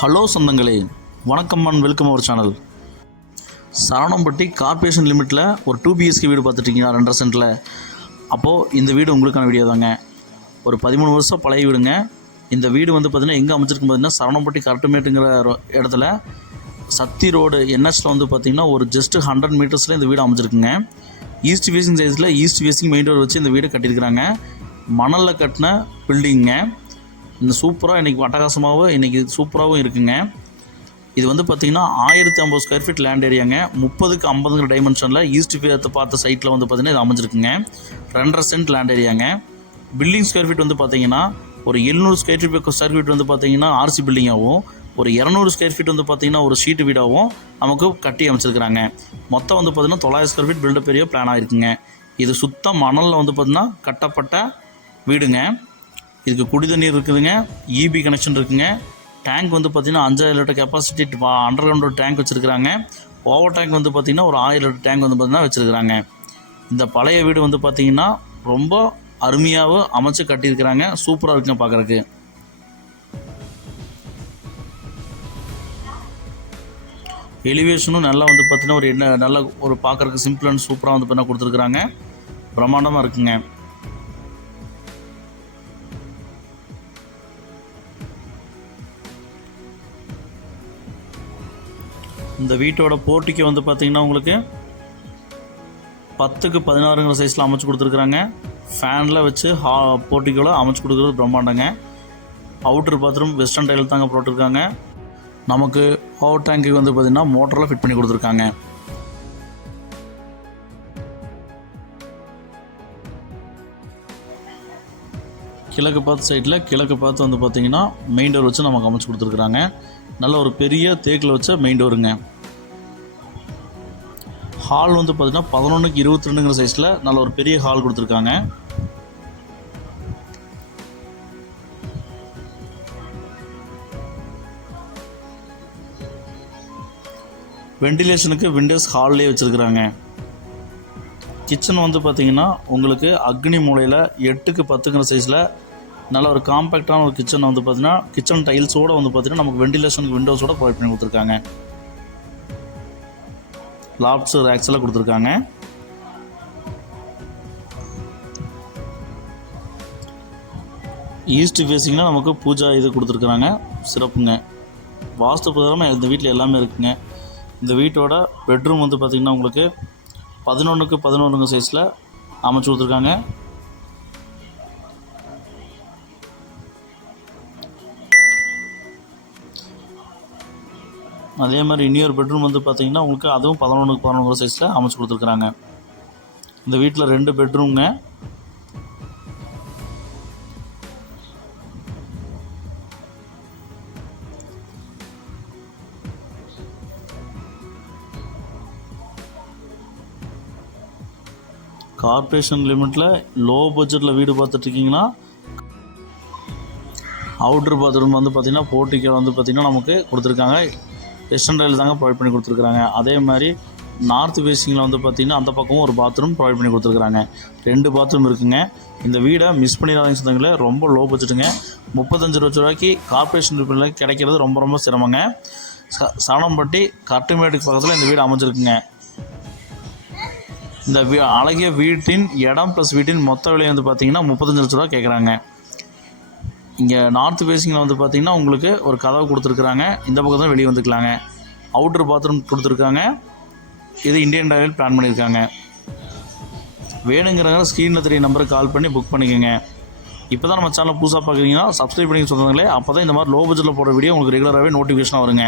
Hello சொந்தங்களே வணக்கம் and welcome our channel. Saravanampatti corporation லிமிட்டில் ஒரு டூ பிஹெச்கே வீடு பார்த்துட்டிங்களா ரெண்டரை சென்ட்டில் அப்போது இந்த வீடு உங்களுக்கான வீடியோ தாங்க. ஒரு பதிமூணு வருஷம் பழைய வீடுங்க. இந்த வீடு வந்து பார்த்திங்கன்னா எங்கே அமைச்சிருக்கும் பார்த்தீங்கன்னா சரவணம்பட்டி கரட்டுமேட்டுங்கிற இடத்துல சக்தி ரோடு என்எஸில் வந்து பார்த்திங்கன்னா ஒரு ஜஸ்ட் ஹண்ட்ரட் மீட்டர்ஸில் இந்த வீடு அமைச்சிருக்குங்க. ஈஸ்ட் ஃபேஸிங் சைஸில் ஈஸ்ட் ஃபேஸிங் மெயின் ரோடு வச்சு இந்த வீடு கட்டியிருக்கிறாங்க. மணலில் கட்டின பில்டிங்க இந்த சூப்பராக இன்றைக்கி அட்டகாசமாகவும் இன்றைக்கி சூப்பராகவும் இருக்குங்க. இது வந்து பார்த்திங்கன்னா ஆயிரத்தி ஐம்பது ஸ்கொயர் ஃபீட் லேண்ட் ஏரியாங்க முப்பதுக்கு ஐம்பதுங்கிற டைமென்ஷனில் ஈஸ்ட் ஃபேத்தை பார்த்த சைட்டில் வந்து பார்த்திங்கன்னா இது அமைஞ்சிருக்குங்க. ரெண்டரை சென்ட் லேண்ட் ஏரியாங்க பில்டிங் ஸ்கொயர் ஃபீட் வந்து பார்த்திங்கன்னா ஒரு எழுநூறு ஸ்கொயர் ஃபீட் ஸ்கொயர் ஃபீட் வந்து பார்த்திங்கன்னா ஆர்சி பில்டிங்காகவும் ஒரு இரநூறு ஸ்கொயர் ஃபீட் வந்து பார்த்திங்கன்னா ஒரு ஷீட்டு வீடாகவும் நமக்கு கட்டி அமைச்சிருக்கிறாங்க. மொத்தம் வந்து பார்த்திங்கன்னா தொள்ளாயிரம் ஸ்கொயர் ஃபீட் பில்டப் பெரிய பிளானாக இருக்குங்க இது சுத்தம் மணலில் வந்து பார்த்திங்கன்னா கட்டப்பட்ட வீடுங்க. இதுக்கு குடி தண்ணீர் இருக்குதுங்க. இபி கனெக்ஷன் இருக்குதுங்க டேங்க் வந்து பார்த்திங்கன்னா அஞ்சாயிரம் litre capacity underground tank வச்சுருக்குறாங்க. ஓவர் டேங்க் வந்து பார்த்திங்கன்னா ஒரு ஆயிரம் லிட்டர் டேங்க் வந்து பார்த்திங்கன்னா வச்சுருக்குறாங்க. இந்த பழைய வீடு வந்து பார்த்திங்கன்னா ரொம்ப அருமையாகவும் அமைச்சு கட்டியிருக்கிறாங்க. சூப்பராக இருக்குங்க பார்க்குறக்கு எலிவேஷனும் நல்லா வந்து பார்த்திங்கன்னா ஒரு என்ன நல்ல ஒரு பார்க்குறக்கு சிம்பிள் அண்ட் சூப்பராக வந்து பார்த்தீங்கன்னா கொடுத்துருக்குறாங்க. பிரம்மாண்டமாக இருக்குங்க. இந்த வீட்டோட போர்ட்டிக்கு வந்து பார்த்திங்கன்னா உங்களுக்கு பத்துக்கு பதினாறுங்கிற சைஸில் அமைச்சு கொடுத்துருக்குறாங்க. ஃபேனில் வச்சு ஹா போர்ட்டிக்கோவில் அமைச்சு கொடுக்குறது பிரம்மாண்டங்க. அவுட்டர் பாத்ரூம் வெஸ்டர்ன் டைல் தாங்க போட்டிருக்காங்க. நமக்கு பவர் டேங்க்கு வந்து பார்த்திங்கன்னா மோட்டரில் ஃபிட் பண்ணி கொடுத்துருக்காங்க. கிழக்கு பார்த்து சைடில் கிழக்கு பார்த்து வந்து பார்த்தீங்கன்னா மெயின் டோர் வச்சு நமக்கு அமைச்சு கொடுத்துருக்குறாங்க. நல்ல ஒரு பெரிய தேக்கில் வச்ச மெயின் டோருங்க ஹால் வந்து பார்த்தீங்கன்னா பதினொன்றுக்கு இருபத்தி ரெண்டுங்கிற சைஸில் நல்ல ஒரு பெரிய ஹால் கொடுத்துருக்காங்க. வெண்டிலேஷனுக்கு விண்டோஸ் ஹால்லேயே வச்சுருக்குறாங்க. கிச்சன் வந்து பார்த்தீங்கன்னா உங்களுக்கு அக்னி மூலையில் எட்டுக்கு பத்துங்கிற சைஸில் நல்ல ஒரு காம்பேக்டான ஒரு கிச்சன் வந்து பார்த்தீங்கன்னா கிச்சன் டைல்ஸோடு வந்து பார்த்தீங்கன்னா நமக்கு வெண்டிலேஷனுக்கு விண்டோஸோட ப்ரொவைட் பண்ணி கொடுத்துருக்காங்க. லாப்ஸ் ரேக்ஸில் கொடுத்துருக்காங்க. ஈஸ்ட் ஃபேஸிங்னால் நமக்கு பூஜா இது கொடுத்துருக்குறாங்க. சிறப்புங்க. வாஸ்து பிரகாரமாக இந்த வீட்டில் எல்லாமே இருக்குங்க. இந்த வீட்டோட பெட்ரூம் வந்து பார்த்திங்கன்னா உங்களுக்கு பதினொன்றுக்கு பதினொன்றுங்க சைஸில் அமைச்சு கொடுத்துருக்காங்க. அதே மாதிரி இன்னொரு பெட்ரூம் வந்து பார்த்தீங்கன்னா உங்களுக்கு அதுவும் பதினொன்றுக்கு பதினொன்று சைஸில் அமைச்சு கொடுத்துருக்குறாங்க. இந்த வீட்டில் ரெண்டு பெட்ரூம்ங்க கார்பரேஷன் லிமிட்டில் லோ பட்ஜெட்டில் வீடு பார்த்துட்ருக்கீங்கன்னா அவுட்டர் பாத்ரூம் வந்து பார்த்திங்கன்னா போர்ட்டிக்கல் வந்து பார்த்திங்கன்னா நமக்கு கொடுத்துருக்காங்க. வெஸ்டர்ன் ரயில் தாங்க ப்ரொவைட் பண்ணி கொடுத்துருக்குறாங்க. அதே மாதிரி நார்த் ஃபேஸிங்கில் வந்து பார்த்திங்கன்னா அந்த பக்கமும் ஒரு பாத்ரூம் ப்ரொவைட் பண்ணி கொடுத்துருக்குறாங்க. ரெண்டு பாத்ரூம் இருக்குங்க. இந்த வீடை மிஸ் பண்ணிடாதீங்க சொந்தங்களே ரொம்ப லோ பட்ஜெட்டுங்க முப்பத்தஞ்சு லட்ச ரூபாய்க்கு கார்ப்பரேஷன் லிமிட்டில் கிடைக்கிறது ரொம்ப ரொம்ப சிரமங்க. ச சரணம்பட்டி கட்டுமேட்டுக்கு பக்கத்தில் இந்த வீடு அமைஞ்சிருக்குங்க. இந்த வீ அழகிய வீட்டின் இடம் ப்ளஸ் வீட்டின் மொத்த விலை வந்து பார்த்தீங்கன்னா முப்பத்தஞ்சு லட்ச ரூபா கேட்குறாங்க இங்கே நார்த் ஃபேஸிங்கில் வந்து பார்த்திங்கன்னா உங்களுக்கு ஒரு கதவு கொடுத்துருக்குறாங்க. இந்த பக்கம் தான் வெளியே வந்துக்கலாங்க. அவுட்டர் பாத்ரூம் கொடுத்துருக்காங்க. இது இந்தியன் டாய்லெட் பிளான் பண்ணியிருக்காங்க. வேணுங்கிறவங்க ஸ்க்ரீனில் தெரிய நம்பருக்கு கால் பண்ணி புக் பண்ணிக்கோங்க. இப்போ தான் நம்ம சேனல் புதுசாக பார்க்குறீங்கன்னா சப்ஸ்கிரைப் பண்ணி சொன்னாங்களே அப்போ தான் இந்த மாதிரி லோ பட்ஜெட்டில் போடுற வீடியோ உங்களுக்கு ரெகுலராகவே நோட்டிஃபிகேஷனாக வருங்க.